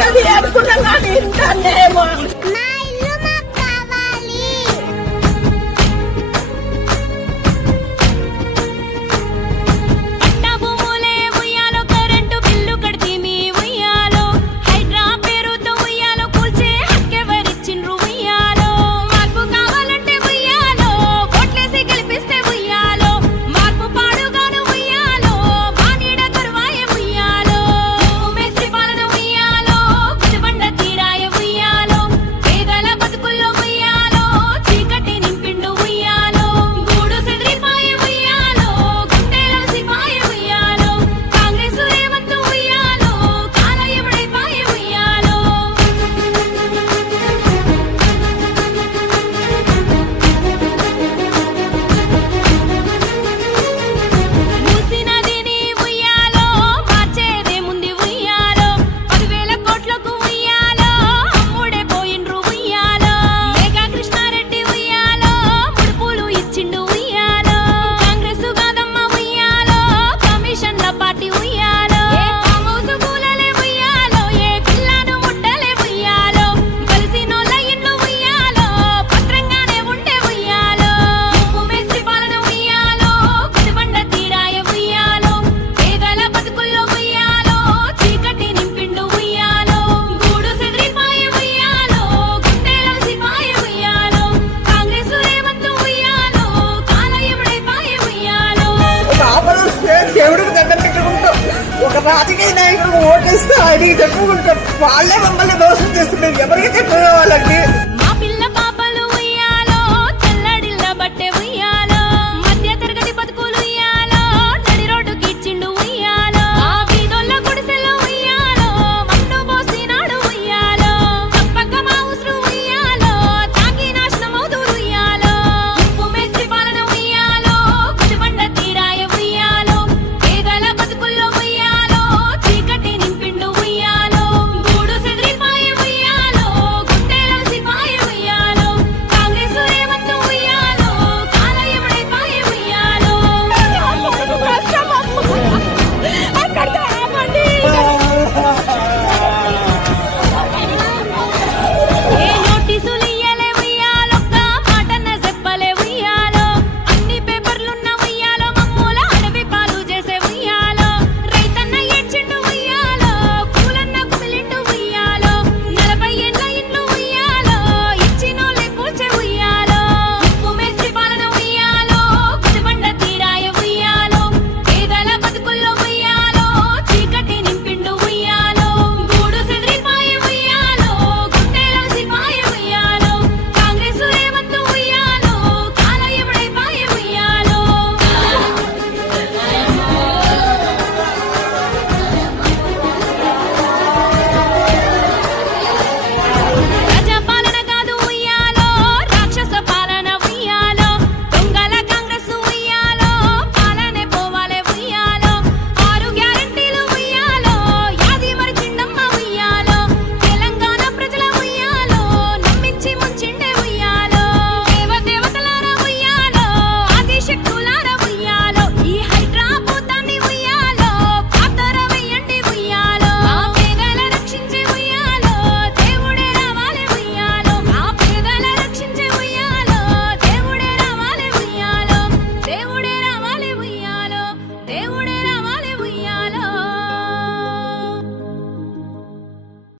Sinabihan ko na nga ni Danemo. రాజకీయ నాయకులకు ఓటేస్తే ఆయన చెప్పుకుంటే వాళ్ళే మమ్మల్ని మోసం చేస్తున్నారు. ఎవరికి చెప్పేవాళ్ళండి